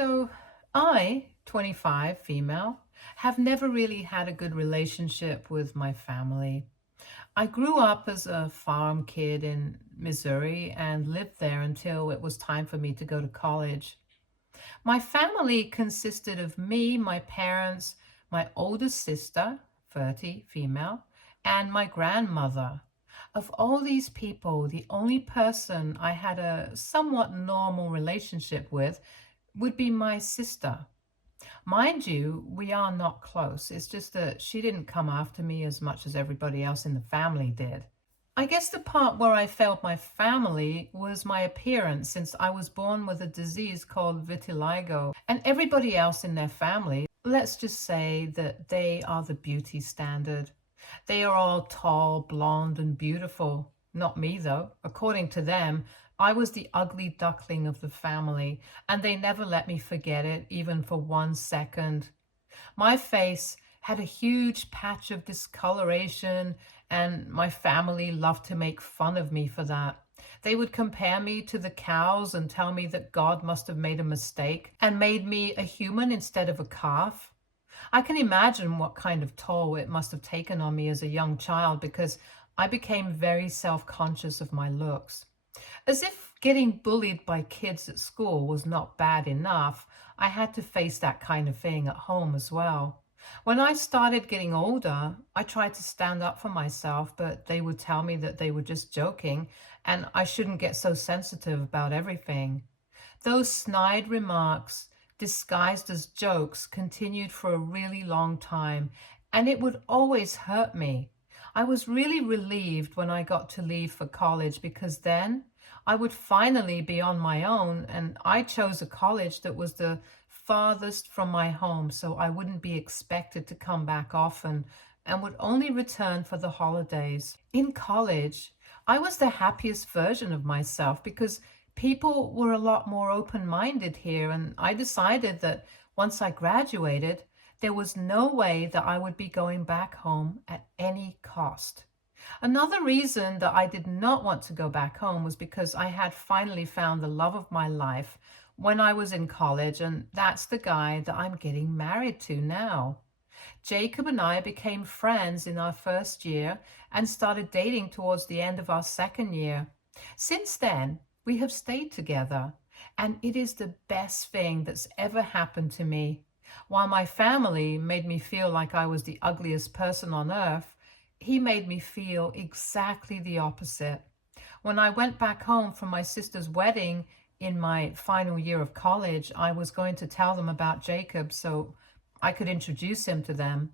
So, I, 25, female, have never really had a good relationship with my family. I grew up as a farm kid in Missouri and lived there until it was time for me to go to college. My family consisted of me, my parents, my oldest sister, 30, female, and my grandmother. Of all these people, the only person I had a somewhat normal relationship with would be my sister. Mind you, we are not close. It's just that she didn't come after me as much as everybody else in the family did. I guess the part where I failed my family was my appearance, since I was born with a disease called vitiligo, and everybody else in their family, let's just say that they are the beauty standard. They are all tall, blonde, and beautiful. Not me, though. According to them, I was the ugly duckling of the family, and they never let me forget it, even for 1 second. My face had a huge patch of discoloration, and my family loved to make fun of me for that. They would compare me to the cows and tell me that God must have made a mistake and made me a human instead of a calf. I can imagine what kind of toll it must have taken on me as a young child, because I became very self-conscious of my looks. As if getting bullied by kids at school was not bad enough, I had to face that kind of thing at home as well. When I started getting older, I tried to stand up for myself, but they would tell me that they were just joking and I shouldn't get so sensitive about everything. Those snide remarks, disguised as jokes, continued for a really long time, and it would always hurt me. I was really relieved when I got to leave for college, because then I would finally be on my own, and I chose a college that was the farthest from my home, so I wouldn't be expected to come back often and would only return for the holidays. In college, I was the happiest version of myself because people were a lot more open-minded here, and I decided that once I graduated, there was no way that I would be going back home at any cost. Another reason that I did not want to go back home was because I had finally found the love of my life when I was in college, and that's the guy that I'm getting married to now. Jacob and I became friends in our first year and started dating towards the end of our second year. Since then, we have stayed together, and it is the best thing that's ever happened to me. While my family made me feel like I was the ugliest person on earth, he made me feel exactly the opposite. When I went back home from my sister's wedding in my final year of college, I was going to tell them about Jacob so I could introduce him to them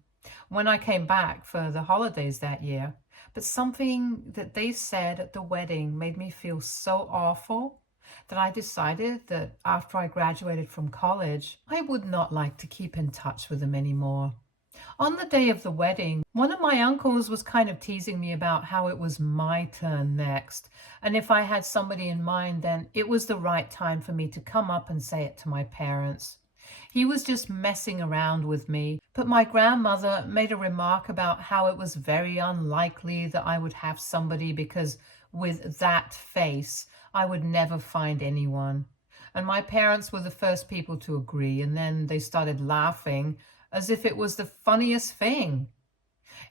when I came back for the holidays that year. But something that they said at the wedding made me feel so awful that I decided that after I graduated from college, I would not like to keep in touch with them anymore. On the day of the wedding, one of my uncles was kind of teasing me about how it was my turn next, and if I had somebody in mind, then it was the right time for me to come up and say it to my parents. He was just messing around with me, but my grandmother made a remark about how it was very unlikely that I would have somebody because with that face, I would never find anyone. And my parents were the first people to agree, and then they started laughing as if it was the funniest thing.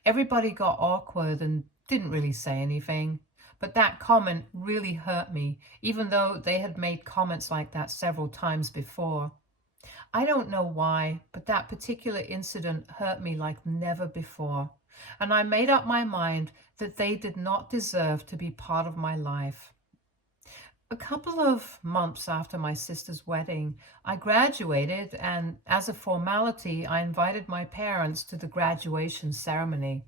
Everybody got awkward and didn't really say anything. But that comment really hurt me, even though they had made comments like that several times before. I don't know why, but that particular incident hurt me like never before. And I made up my mind that they did not deserve to be part of my life. A couple of months after my sister's wedding, I graduated, and as a formality, I invited my parents to the graduation ceremony.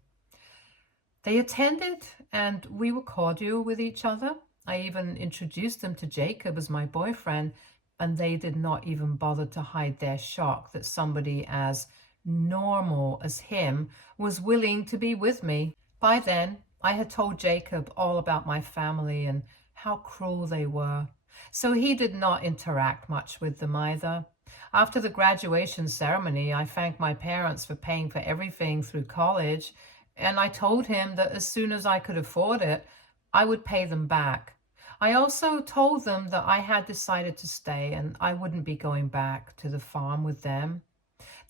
They attended, and we were cordial with each other. I even introduced them to Jacob as my boyfriend, and they did not even bother to hide their shock that somebody as normal as him was willing to be with me. By then, I had told Jacob all about my family and how cruel they were, so he did not interact much with them either. After the graduation ceremony, I thanked my parents for paying for everything through college, and I told him that as soon as I could afford it, I would pay them back. I also told them that I had decided to stay and I wouldn't be going back to the farm with them.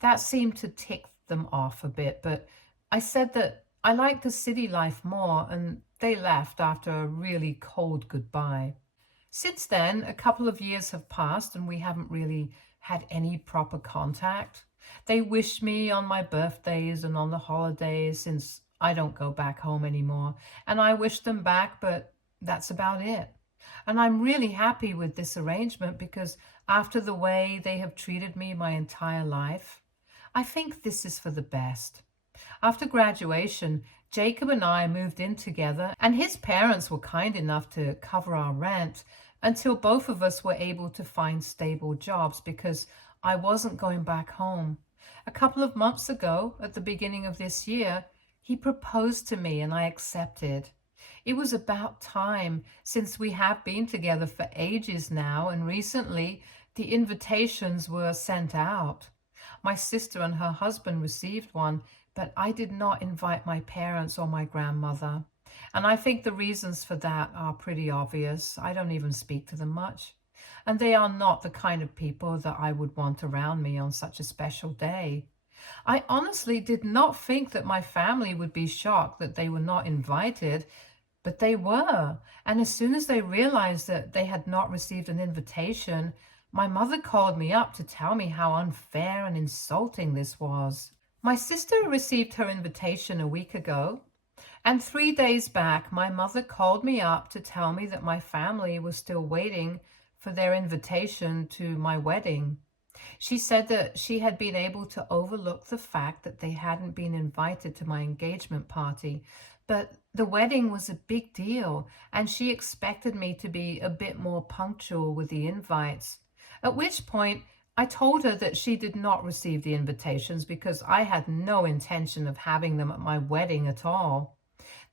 That seemed to tick them off a bit, but I said that I liked the city life more, and they left after a really cold goodbye. Since then, a couple of years have passed and we haven't really had any proper contact. They wish me on my birthdays and on the holidays since I don't go back home anymore, and I wish them back, but that's about it. And I'm really happy with this arrangement because after the way they have treated me my entire life, I think this is for the best. After graduation, Jacob and I moved in together, and his parents were kind enough to cover our rent until both of us were able to find stable jobs because I wasn't going back home. A couple of months ago, at the beginning of this year, he proposed to me and I accepted. It was about time since we have been together for ages now, and recently the invitations were sent out. My sister and her husband received one, but I did not invite my parents or my grandmother. And I think the reasons for that are pretty obvious. I don't even speak to them much. And they are not the kind of people that I would want around me on such a special day. I honestly did not think that my family would be shocked that they were not invited, but they were. And as soon as they realized that they had not received an invitation, my mother called me up to tell me how unfair and insulting this was. My sister received her invitation a week ago, and 3 days back, my mother called me up to tell me that my family was still waiting for their invitation to my wedding. She said that she had been able to overlook the fact that they hadn't been invited to my engagement party, but the wedding was a big deal, and she expected me to be a bit more punctual with the invites. At which point, I told her that she did not receive the invitations because I had no intention of having them at my wedding at all.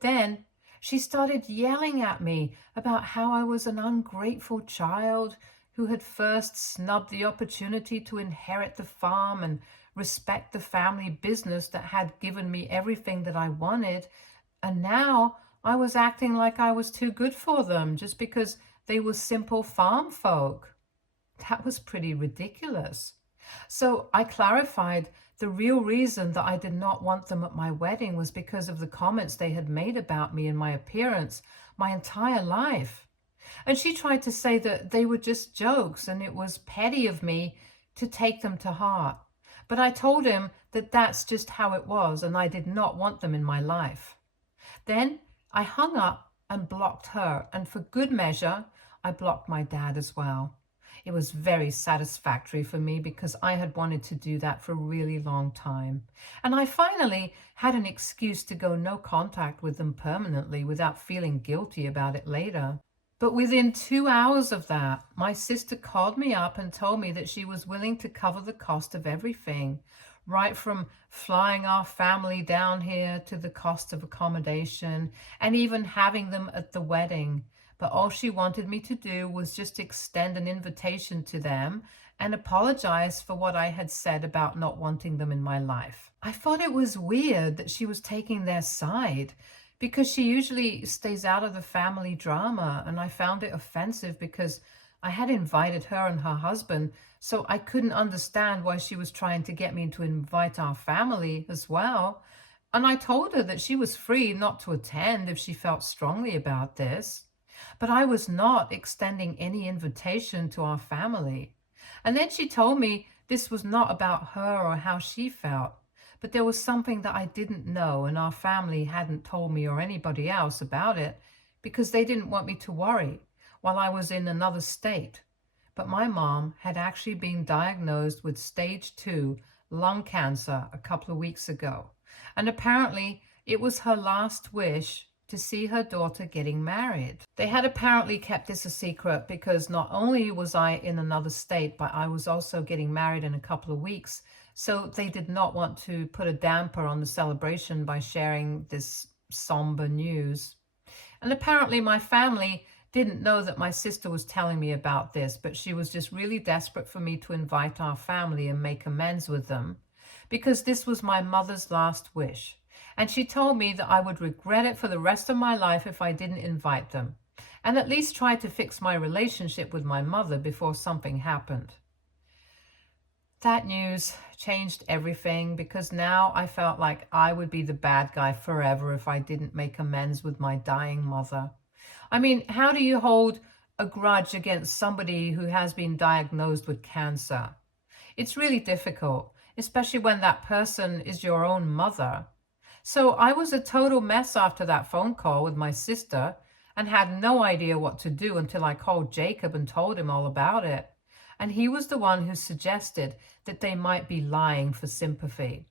Then she started yelling at me about how I was an ungrateful child who had first snubbed the opportunity to inherit the farm and respect the family business that had given me everything that I wanted, and now I was acting like I was too good for them just because they were simple farm folk. That was pretty ridiculous. So I clarified the real reason that I did not want them at my wedding was because of the comments they had made about me and my appearance my entire life. And she tried to say that they were just jokes and it was petty of me to take them to heart. But I told him that that's just how it was and I did not want them in my life. Then I hung up and blocked her, and for good measure, I blocked my dad as well. It was very satisfactory for me because I had wanted to do that for a really long time. And I finally had an excuse to go no contact with them permanently without feeling guilty about it later. But within 2 hours of that, my sister called me up and told me that she was willing to cover the cost of everything, right from flying our family down here to the cost of accommodation and even having them at the wedding. But all she wanted me to do was just extend an invitation to them and apologize for what I had said about not wanting them in my life. I thought it was weird that she was taking their side because she usually stays out of the family drama, and I found it offensive because I had invited her and her husband, so I couldn't understand why she was trying to get me to invite our family as well. And I told her that she was free not to attend if she felt strongly about this. But I was not extending any invitation to our family. And then she told me this was not about her or how she felt, but there was something that I didn't know and our family hadn't told me or anybody else about it because they didn't want me to worry while I was in another state. But my mom had actually been diagnosed with stage 2 lung cancer a couple of weeks ago. And apparently it was her last wish to see her daughter getting married. They had apparently kept this a secret because not only was I in another state, but I was also getting married in a couple of weeks. So they did not want to put a damper on the celebration by sharing this somber news. And apparently my family didn't know that my sister was telling me about this, but she was just really desperate for me to invite our family and make amends with them because this was my mother's last wish. And she told me that I would regret it for the rest of my life if I didn't invite them. and at least try to fix my relationship with my mother before something happened. That news changed everything because now I felt like I would be the bad guy forever if I didn't make amends with my dying mother. I mean, how do you hold a grudge against somebody who has been diagnosed with cancer? It's really difficult, especially when that person is your own mother. So I was a total mess after that phone call with my sister and had no idea what to do until I called Jacob and told him all about it. And he was the one who suggested that they might be lying for sympathy.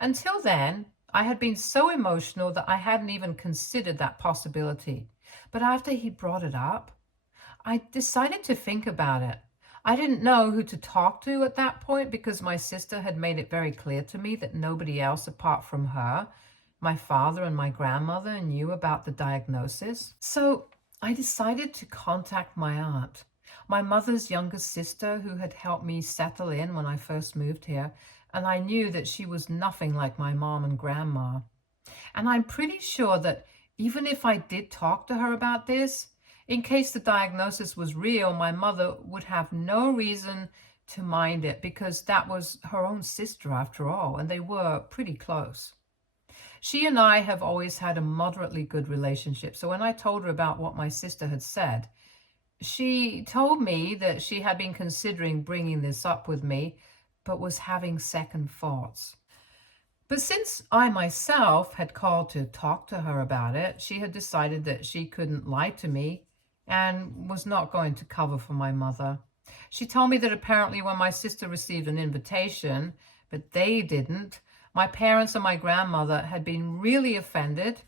Until then, I had been so emotional that I hadn't even considered that possibility. But after he brought it up, I decided to think about it. I didn't know who to talk to at that point because my sister had made it very clear to me that nobody else apart from her, my father and my grandmother, knew about the diagnosis. So I decided to contact my aunt, my mother's younger sister who had helped me settle in when I first moved here, and I knew that she was nothing like my mom and grandma. And I'm pretty sure that even if I did talk to her about this, in case the diagnosis was real, my mother would have no reason to mind it because that was her own sister after all, and they were pretty close. She and I have always had a moderately good relationship, so when I told her about what my sister had said, she told me that she had been considering bringing this up with me, but was having second thoughts. But since I myself had called to talk to her about it, she had decided that she couldn't lie to me and was not going to cover for my mother. She told me that apparently when my sister received an invitation, but they didn't, my parents and my grandmother had been really offended.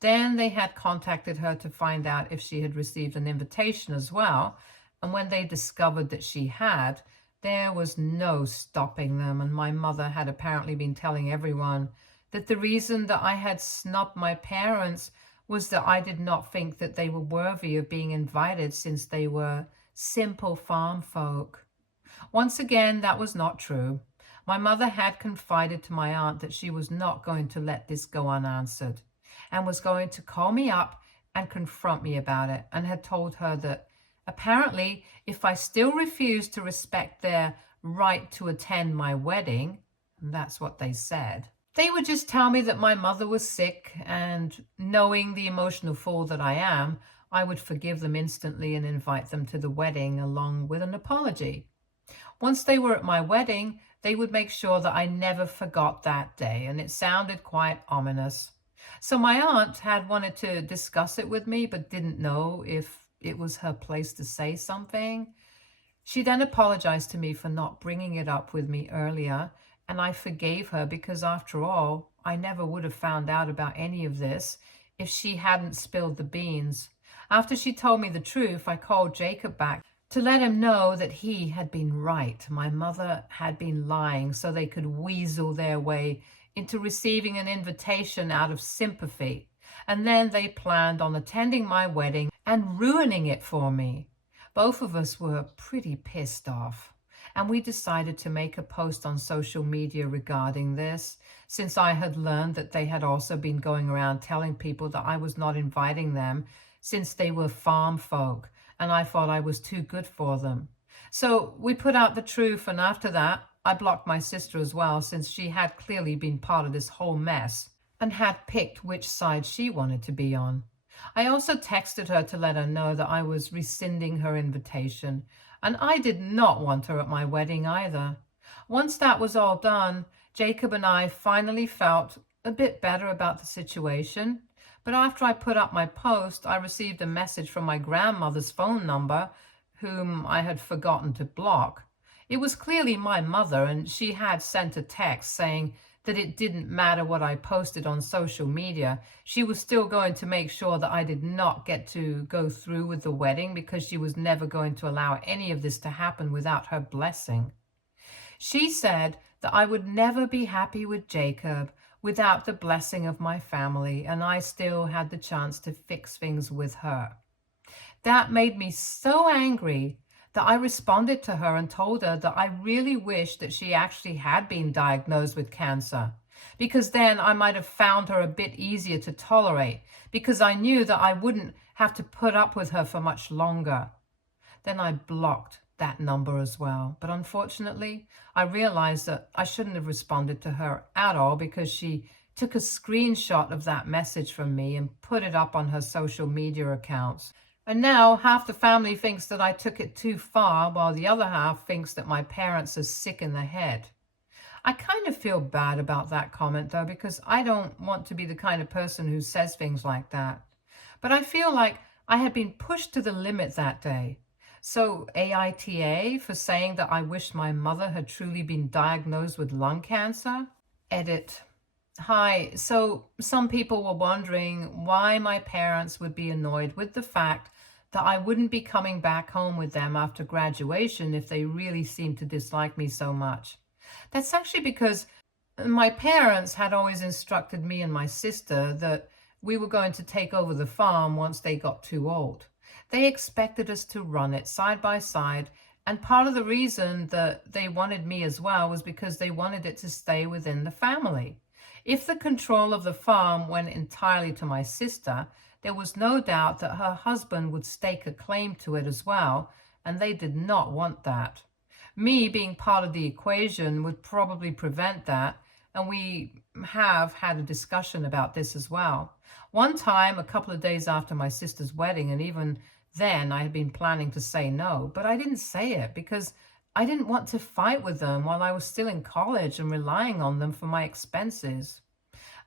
Then they had contacted her to find out if she had received an invitation as well. And when they discovered that she had, there was no stopping them, and my mother had apparently been telling everyone that the reason that I had snubbed my parents was that I did not think that they were worthy of being invited since they were simple farm folk. Once again, that was not true. My mother had confided to my aunt that she was not going to let this go unanswered and was going to call me up and confront me about it, and had told her that apparently, if I still refused to respect their right to attend my wedding, and that's what they said, they would just tell me that my mother was sick, and knowing the emotional fool that I am, I would forgive them instantly and invite them to the wedding along with an apology. Once they were at my wedding, they would make sure that I never forgot that day, and it sounded quite ominous. So my aunt had wanted to discuss it with me, but didn't know if it was her place to say something. She then apologized to me for not bringing it up with me earlier, and I forgave her because after all, I never would have found out about any of this if she hadn't spilled the beans. After she told me the truth, I called Jacob back to let him know that he had been right. My mother had been lying so they could weasel their way into receiving an invitation out of sympathy. And then they planned on attending my wedding and ruining it for me. Both of us were pretty pissed off, and we decided to make a post on social media regarding this, since I had learned that they had also been going around telling people that I was not inviting them since they were farm folk, and I thought I was too good for them. So we put out the truth, and after that, I blocked my sister as well, since she had clearly been part of this whole mess and had picked which side she wanted to be on. I also texted her to let her know that I was rescinding her invitation, and I did not want her at my wedding either. Once that was all done, Jacob and I finally felt a bit better about the situation. But after I put up my post, I received a message from my grandmother's phone number, whom I had forgotten to block. It was clearly my mother, and she had sent a text saying that it didn't matter what I posted on social media. She was still going to make sure that I did not get to go through with the wedding because she was never going to allow any of this to happen without her blessing. She said that I would never be happy with Jacob without the blessing of my family, and I still had the chance to fix things with her. That made me so angry that I responded to her and told her that I really wished that she actually had been diagnosed with cancer, because then I might have found her a bit easier to tolerate, because I knew that I wouldn't have to put up with her for much longer. Then I blocked that number as well. But unfortunately, I realized that I shouldn't have responded to her at all, because she took a screenshot of that message from me and put it up on her social media accounts. And now half the family thinks that I took it too far, while the other half thinks that my parents are sick in the head. I kind of feel bad about that comment though, because I don't want to be the kind of person who says things like that. But I feel like I had been pushed to the limit that day. So AITA for saying that I wish my mother had truly been diagnosed with lung cancer? Edit. Hi, so some people were wondering why my parents would be annoyed with the fact that I wouldn't be coming back home with them after graduation if they really seemed to dislike me so much. That's actually because my parents had always instructed me and my sister that we were going to take over the farm once they got too old. They expected us to run it side by side, and part of the reason that they wanted me as well was because they wanted it to stay within the family. If the control of the farm went entirely to my sister, there was no doubt that her husband would stake a claim to it as well, and they did not want that. Me being part of the equation would probably prevent that, and we have had a discussion about this as well. One time, a couple of days after my sister's wedding, and even then I had been planning to say no, but I didn't say it because I didn't want to fight with them while I was still in college and relying on them for my expenses.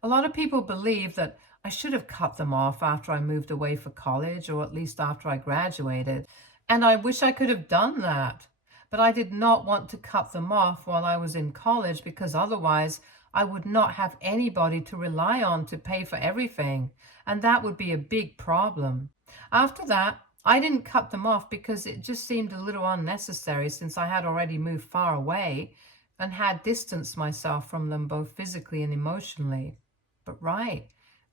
A lot of people believe that I should have cut them off after I moved away for college, or at least after I graduated, and I wish I could have done that. But I did not want to cut them off while I was in college, because otherwise I would not have anybody to rely on to pay for everything, and that would be a big problem. After that, I didn't cut them off because it just seemed a little unnecessary, since I had already moved far away and had distanced myself from them both physically and emotionally. But right,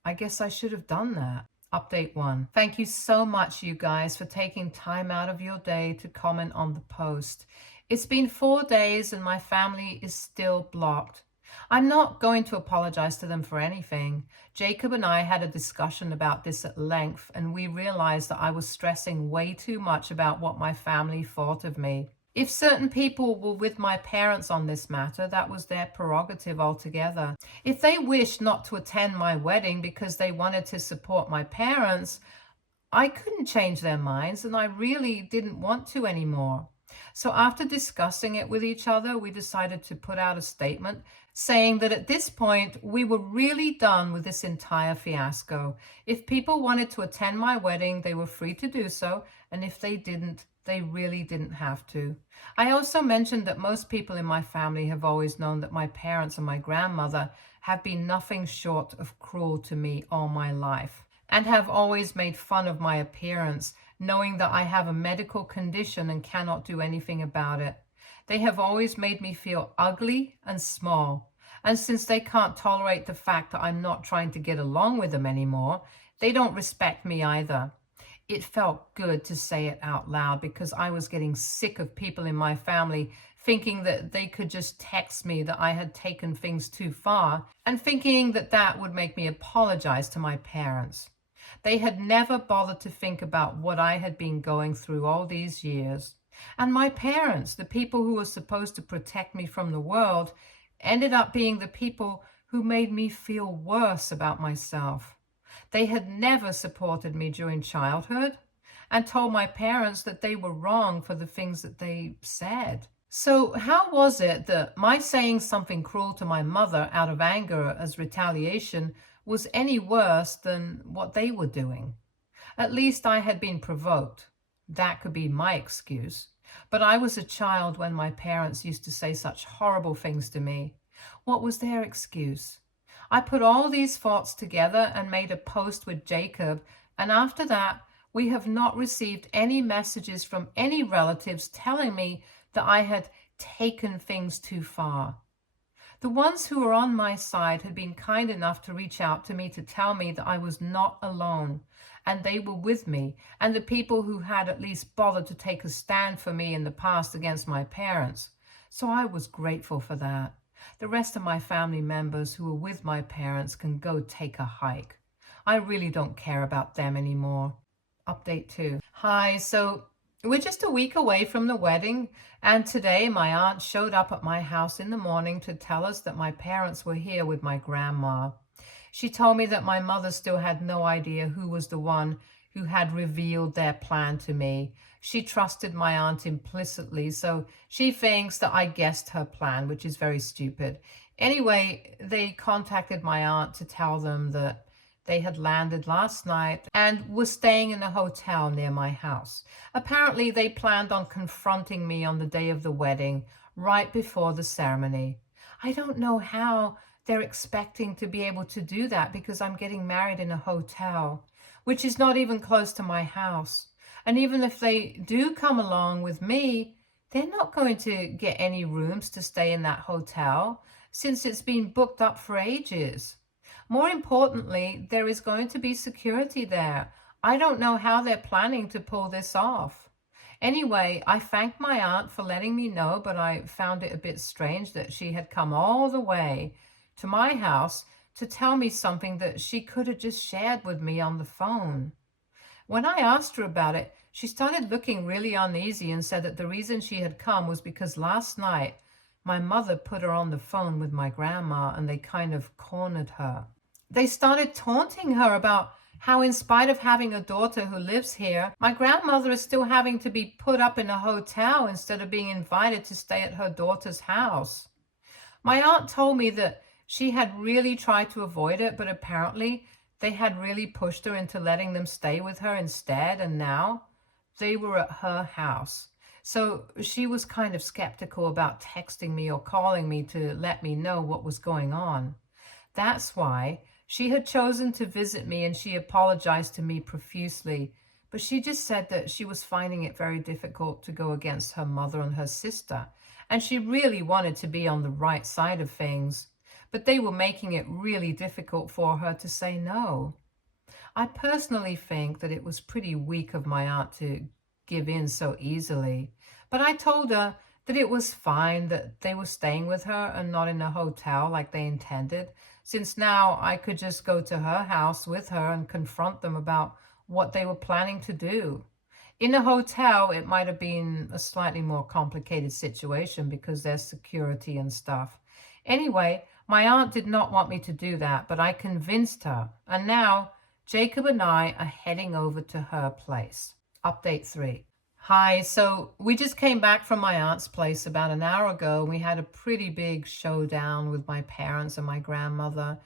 I guess I should have done that. Update 1. Thank you so much, you guys, for taking time out of your day to comment on the post. It's been 4 days and my family is still blocked. I'm not going to apologize to them for anything. Jacob and I had a discussion about this at length, and we realized that I was stressing way too much about what my family thought of me. If certain people were with my parents on this matter, that was their prerogative altogether. If they wished not to attend my wedding because they wanted to support my parents, I couldn't change their minds, and I really didn't want to anymore. So after discussing it with each other, we decided to put out a statement saying that at this point, we were really done with this entire fiasco. If people wanted to attend my wedding, they were free to do so, and if they didn't, they really didn't have to. I also mentioned that most people in my family have always known that my parents and my grandmother have been nothing short of cruel to me all my life, and have always made fun of my appearance, knowing that I have a medical condition and cannot do anything about it. They have always made me feel ugly and small, and since they can't tolerate the fact that I'm not trying to get along with them anymore, they don't respect me either. It felt good to say it out loud, because I was getting sick of people in my family thinking that they could just text me that I had taken things too far, and thinking that that would make me apologize to my parents. They had never bothered to think about what I had been going through all these years. And my parents, the people who were supposed to protect me from the world, ended up being the people who made me feel worse about myself. They had never supported me during childhood and told my parents that they were wrong for the things that they said. So how was it that my saying something cruel to my mother out of anger as retaliation was any worse than what they were doing? At least I had been provoked. That could be my excuse. But I was a child when my parents used to say such horrible things to me. What was their excuse? I put all these thoughts together and made a post with Jacob, and after that, we have not received any messages from any relatives telling me that I had taken things too far. The ones who were on my side had been kind enough to reach out to me to tell me that I was not alone, and they were with me, and the people who had at least bothered to take a stand for me in the past against my parents. So I was grateful for that. The rest of my family members who were with my parents can go take a hike. I really don't care about them anymore. Update 2. Hi, so we're just a week away from the wedding, and today my aunt showed up at my house in the morning to tell us that my parents were here with my grandma. She told me that my mother still had no idea who was the one who had revealed their plan to me. She trusted my aunt implicitly, so she thinks that I guessed her plan, which is very stupid. Anyway, they contacted my aunt to tell them that they had landed last night and were staying in a hotel near my house. Apparently, they planned on confronting me on the day of the wedding, right before the ceremony. I don't know how they're expecting to be able to do that because I'm getting married in a hotel, which is not even close to my house. And even if they do come along with me, they're not going to get any rooms to stay in that hotel since it's been booked up for ages. More importantly, there is going to be security there. I don't know how they're planning to pull this off. Anyway, I thanked my aunt for letting me know, but I found it a bit strange that she had come all the way to my house to tell me something that she could have just shared with me on the phone. When I asked her about it, she started looking really uneasy and said that the reason she had come was because last night my mother put her on the phone with my grandma and they kind of cornered her. They started taunting her about how, in spite of having a daughter who lives here, my grandmother is still having to be put up in a hotel instead of being invited to stay at her daughter's house. My aunt told me that she had really tried to avoid it, but apparently they had really pushed her into letting them stay with her instead, and now they were at her house. So she was kind of skeptical about texting me or calling me to let me know what was going on. That's why she had chosen to visit me, and she apologized to me profusely, but she just said that she was finding it very difficult to go against her mother and her sister, and she really wanted to be on the right side of things, but they were making it really difficult for her to say no. I personally think that it was pretty weak of my aunt to give in so easily, but I told her that it was fine that they were staying with her and not in a hotel like they intended, since now I could just go to her house with her and confront them about what they were planning to do. In a hotel, it might have been a slightly more complicated situation because there's security and stuff. Anyway, my aunt did not want me to do that, but I convinced her, and now Jacob and I are heading over to her place. Update 3. Hi, so we just came back from my aunt's place about an hour ago. We had a pretty big showdown with my parents and my grandmother,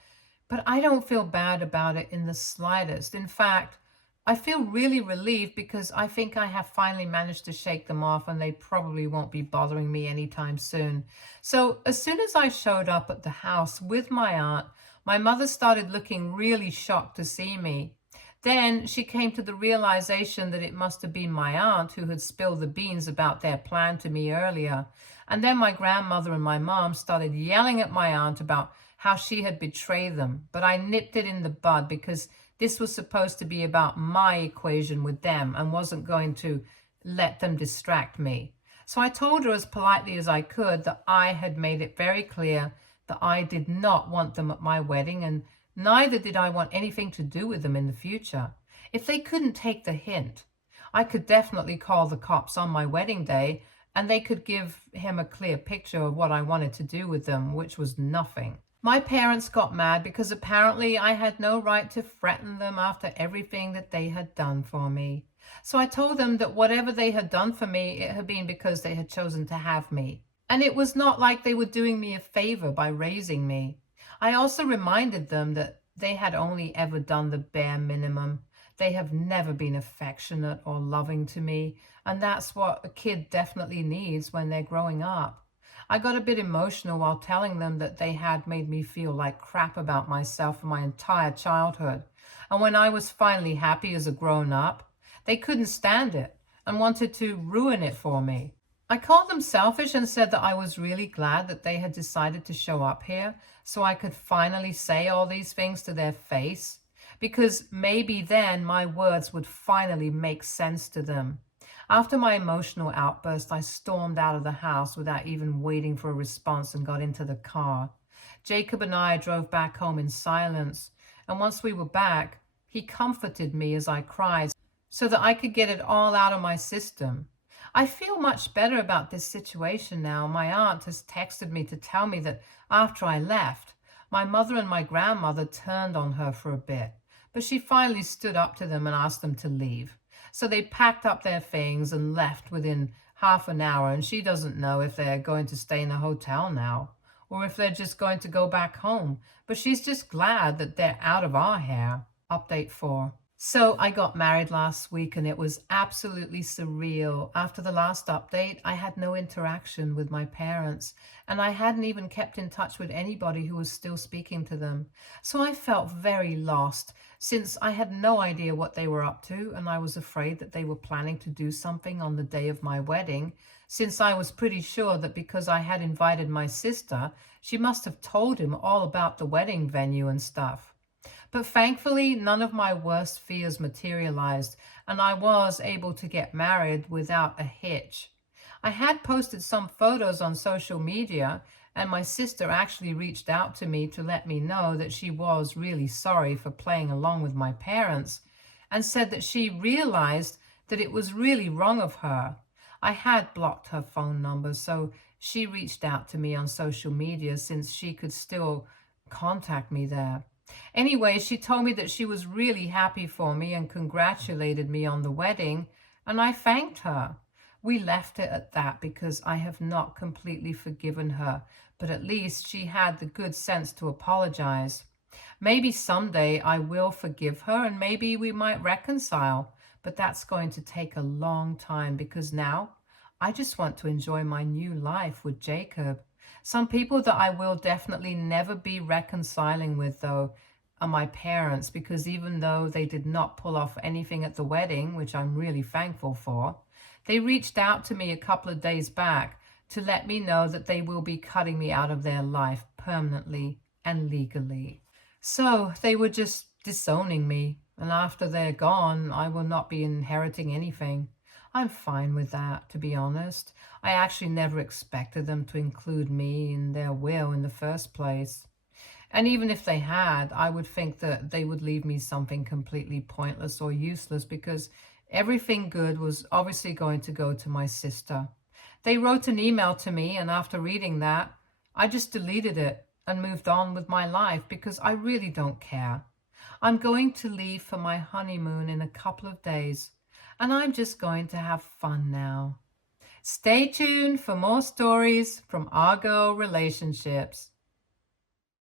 but I don't feel bad about it in the slightest. In fact, I feel really relieved because I think I have finally managed to shake them off and they probably won't be bothering me anytime soon. So as soon as I showed up at the house with my aunt, my mother started looking really shocked to see me. Then she came to the realization that it must have been my aunt who had spilled the beans about their plan to me earlier. And then my grandmother and my mom started yelling at my aunt about how she had betrayed them. But I nipped it in the bud because this was supposed to be about my equation with them and wasn't going to let them distract me. So I told her as politely as I could that I had made it very clear that I did not want them at my wedding, and neither did I want anything to do with them in the future. If they couldn't take the hint, I could definitely call the cops on my wedding day, and they could give him a clear picture of what I wanted to do with them, which was nothing. My parents got mad because apparently I had no right to threaten them after everything that they had done for me. So I told them that whatever they had done for me, it had been because they had chosen to have me. And it was not like they were doing me a favor by raising me. I also reminded them that they had only ever done the bare minimum. They have never been affectionate or loving to me, and that's what a kid definitely needs when they're growing up. I got a bit emotional while telling them that they had made me feel like crap about myself for my entire childhood. And when I was finally happy as a grown-up, they couldn't stand it and wanted to ruin it for me. I called them selfish and said that I was really glad that they had decided to show up here so I could finally say all these things to their face, because maybe then my words would finally make sense to them. After my emotional outburst, I stormed out of the house without even waiting for a response and got into the car. Jacob and I drove back home in silence, and once we were back, he comforted me as I cried so that I could get it all out of my system. I feel much better about this situation now. My aunt has texted me to tell me that after I left, my mother and my grandmother turned on her for a bit, but she finally stood up to them and asked them to leave. So they packed up their things and left within half an hour, and she doesn't know if they're going to stay in a hotel now or if they're just going to go back home. But she's just glad that they're out of our hair. Update 4. So I got married last week and it was absolutely surreal. After the last update, I had no interaction with my parents and I hadn't even kept in touch with anybody who was still speaking to them. So I felt very lost since I had no idea what they were up to and I was afraid that they were planning to do something on the day of my wedding, since I was pretty sure that because I had invited my sister, she must have told him all about the wedding venue and stuff. But thankfully, none of my worst fears materialized, and I was able to get married without a hitch. I had posted some photos on social media, and my sister actually reached out to me to let me know that she was really sorry for playing along with my parents, and said that she realized that it was really wrong of her. I had blocked her phone number, so she reached out to me on social media since she could still contact me there. Anyway, she told me that she was really happy for me and congratulated me on the wedding, and I thanked her. We left it at that because I have not completely forgiven her, but at least she had the good sense to apologize. Maybe someday I will forgive her and maybe we might reconcile, but that's going to take a long time because now I just want to enjoy my new life with Jacob. Some people that I will definitely never be reconciling with, though, are my parents, because even though they did not pull off anything at the wedding, which I'm really thankful for, they reached out to me a couple of days back to let me know that they will be cutting me out of their life permanently and legally. So they were just disowning me, and after they're gone, I will not be inheriting anything. I'm fine with that, to be honest. I actually never expected them to include me in their will in the first place. And even if they had, I would think that they would leave me something completely pointless or useless because everything good was obviously going to go to my sister. They wrote an email to me, and after reading that, I just deleted it and moved on with my life because I really don't care. I'm going to leave for my honeymoon in a couple of days, and I'm just going to have fun now. Stay tuned for more stories from Our Girl Relationships.